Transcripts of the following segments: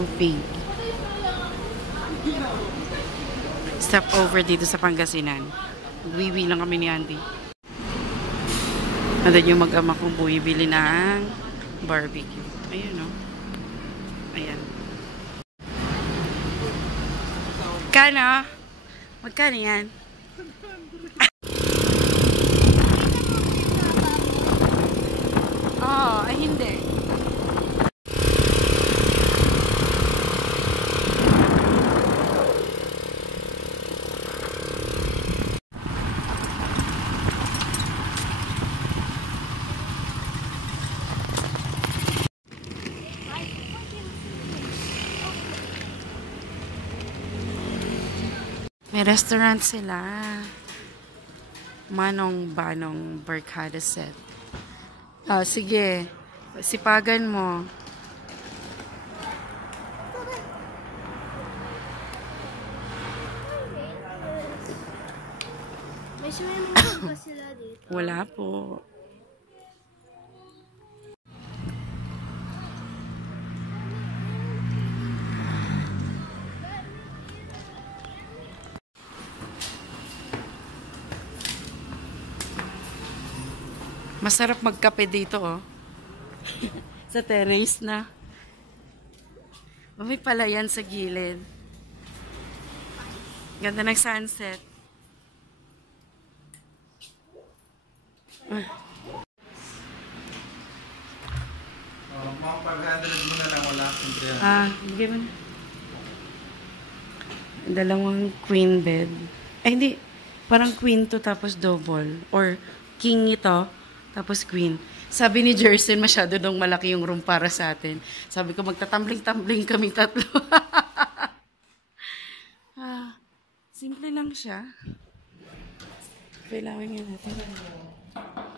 Tupig. Step over dito sa Pangasinan. Wiwi lang kami ni Andy. Andun yung mag-ama kong bumibili ng barbecue. Ayun, no? Ayan. Magkano? Magkano yan? Oh, ay hindi. May restaurant sila. Manong Banong Barkada Set. Oh, sige. Sipagan mo. May swimming pool ba sila dito? Wala po. Masarap magkape dito, oh. Sa terrace na. May palayan sa gilid. Ganda ng sunset. Mga 500 muna lang wala. Bigay mo na. Dalawang queen bed. Ay, hindi. Parang queen to tapos double. Or king ito. Tapos queen. Sabi ni Jerson, masyado dong malaki yung room para sa atin. Sabi ko, magtatumbling-tumbling kami tatlo. Simple lang siya. Kailangan nga natin.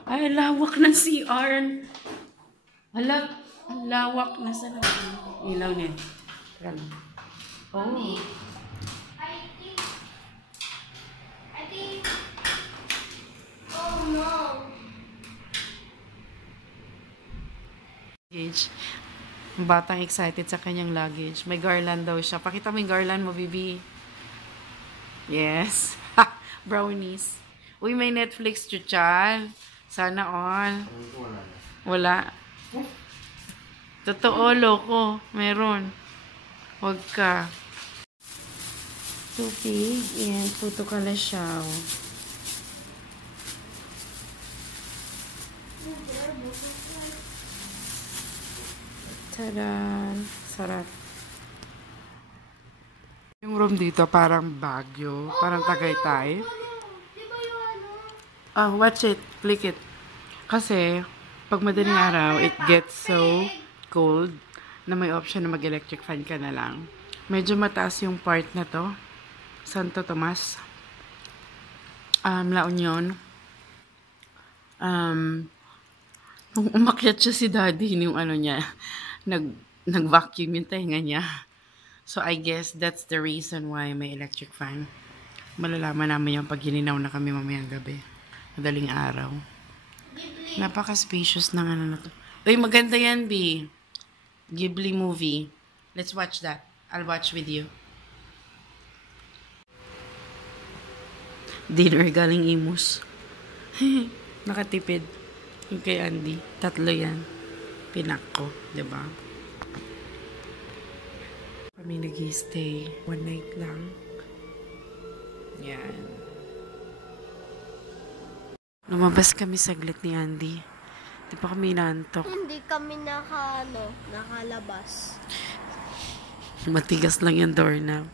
Ay, lawak ng CR. Hala, ang lawak na sa ilaw niya. Oh. I think, oh no. Luggage. Ang batang excited sa kanyang luggage. May garland daw siya. Pakita mo yung garland mo, Bibi. Yes. Brownies. Uy, may Netflix, Chuchal. Sana all. Wala. Totoo, loko. Meron. Huwag ka. Tupig. Yan. Puto kalasyaw. Tadan! Sarap. Yung room dito parang Baguio. Parang Tagaytay. Watch it. Click it. Kasi, pag madaling araw, it gets so cold na may option na mag-electric fan ka na lang. Medyo mataas yung part na to. Santo Tomas. La Union. Nung umakyat siya si Daddy, yung ano niya, nag-vacuum yung tenga niya. So, I guess that's the reason why may electric fan. Malalaman namin yung pag gininaw na kami mamayang gabi. Madaling araw. Napaka-spacious ng ano na to. Uy, maganda yan, B. Ghibli movie. Let's watch that. I'll watch with you. Dinner galing Imus. Nakatipid. Yung kay Andy. 3 yan. Pinak ko. Diba? Kami nag-stay. 1 night lang. Yan. Lumabas kami saglit ni Andy. Di pa kami inaantok. Hindi kami nakalabas. Matigas lang yung doorknob.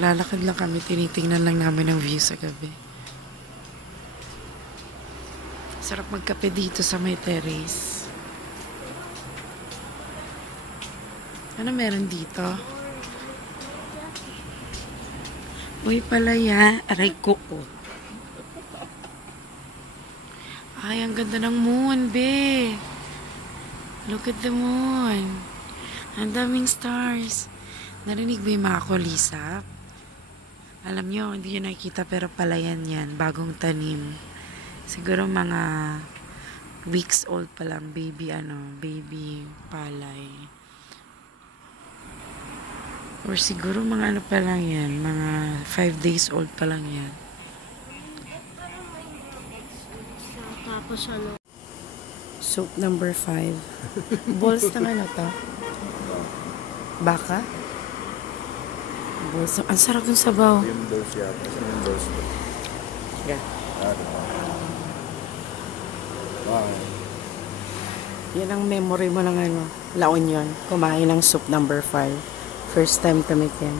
Lalakad lang kami. Tinitingnan lang namin ang view sa gabi. Sarap magkape dito sa may terrace. Ano meron dito? Uy, palaya. Aray ko. Ay, ang ganda ng moon, be. Look at the moon. Ang daming stars. Narinig ba yung mga kulisap? Alam nyo, hindi nyo nakikita pero palayan yan. Bagong tanim. Siguro mga weeks old pa lang, baby baby palay. Or siguro mga ano pa lang yan, mga 5 days old pa lang yan. Parang may mga eggs siya. Tapos ano? Soup number 5. Balls ng ano to? Baka? Balls. Ang sarap ng sabaw. Yung balls yata. Saan yung balls? Yeah. Diba? Wow. Yan ang memory mo ng ano, La Union. Kumain ng soup number 5. First time tumikim.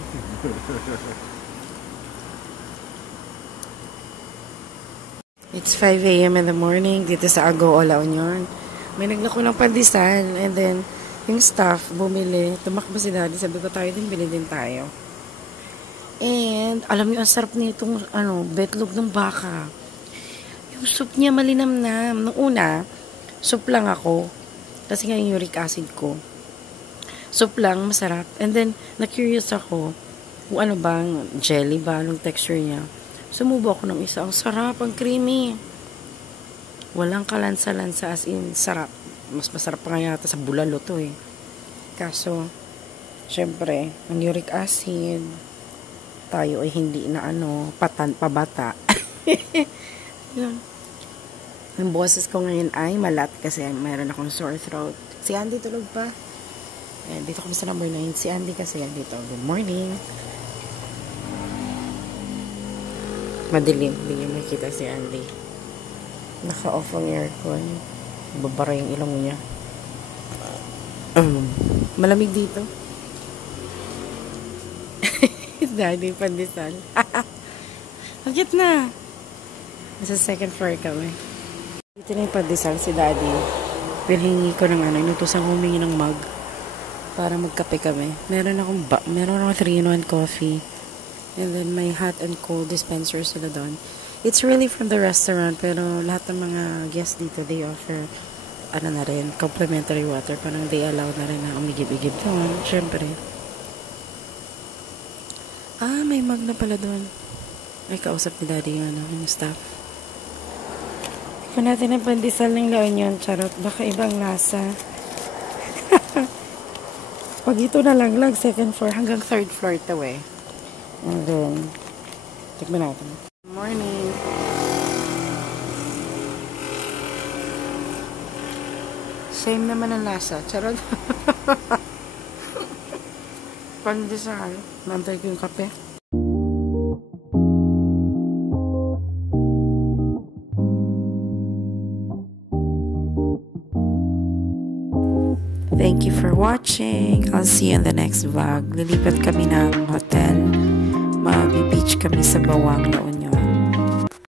It's 5 a.m. in the morning dito sa Agoo, La Union. May naglako ng pandesal and then yung staff bumili. Tumakbo si daddy. Sabi ko tayo din, bili din tayo. And alam niyo, ang sarap nitong betlog ng baka. Yung soup niya malinamnam. Noong una, soup lang ako. Kasi nga yung uric acid ko. Soup lang, masarap. And then, na-curious ako kung ano bang jelly ba, anong texture niya. Sumubo ako ng isa. Ang sarap, ang creamy. Walang kalansa-lansa, as in, sarap. Mas masarap pa nga yata sa bulalo to eh. Kaso, syempre, ang uric acid, tayo ay hindi na pabata. Yun. Ang boses ko ngayon ay malat kasi mayroon akong sore throat. Si Andy tulog pa. Ayan, dito kami sa number 9. Si Andy kasi yan dito. Good morning. Madilim. Hindi niyo makita si Andy. Naka-off ang aircon. Babara yung ilong niya. Malamig dito. Daddy, pandesal. Agit na. Nasa second floor kami. Dito na yung pandesal si Daddy. Pinhingi ko ng inutusan humingi ng mug. Para magkape kami. Meron akong 3-in-1 coffee. And then may hot and cold dispenser sila doon. It's really from the restaurant, pero lahat ng mga guests dito, they offer na rin, complimentary water. Parang they allow na rin na umigib-igib doon. Syempre. May mug na pala doon. Ay, kausap ni Daddy yung staff. Kung natin ang pandesal ng La Union, charot, baka ibang lasa. Pag ito na lang, second floor hanggang third floor ito eh. And then, tikman natin. Good morning. Same naman ang lasa. Charot. Pandesal. Nantay ko yung kape. Thank you for watching. I'll see you in the next vlog. Lilipat kami ng hotel. Mabi-beach kami sa Bawang, La Union.